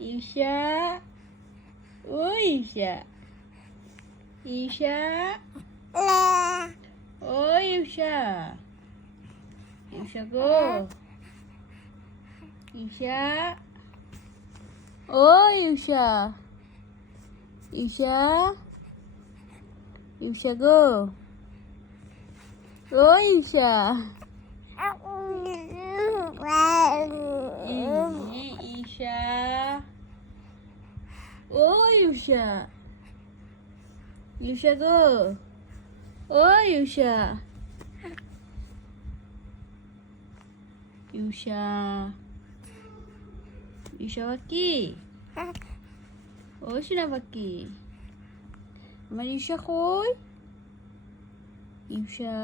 ঈশা, ও ঈশা, ঈশা, ও ঈশা, ঈশা গো, ঈশা, ও ঈশা, ঈশা, ঈশা গো, ও ঈশা, ঈশা, ও ঈশা, ঈশা গো, ও ঈশা, ঈশা, ঈশা পাখি, ও সোনা পাখি, আমার ঈশা কই? ঈশা